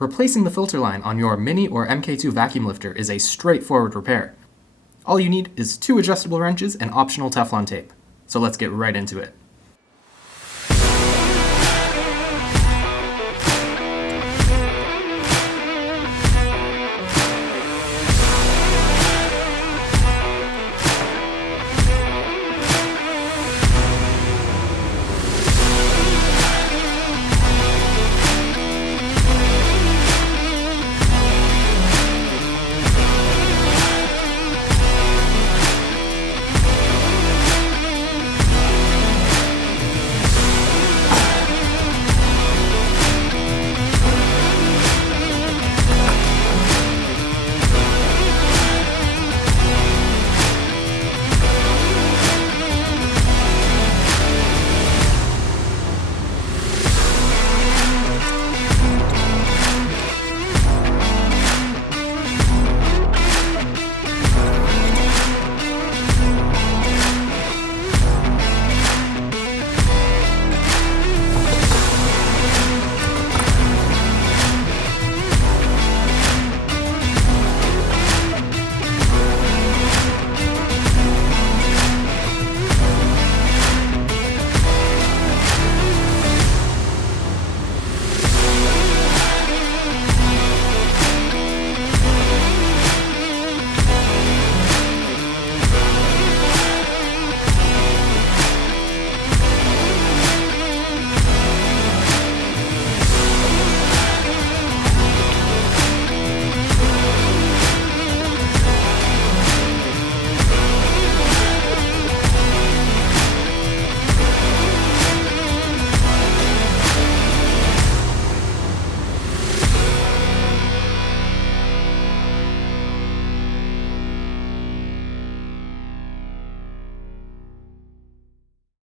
Replacing the filter line on your Mini or MK2 vacuum lifter is a straightforward repair. All you need is 2 adjustable wrenches and optional Teflon tape. So let's get right into it.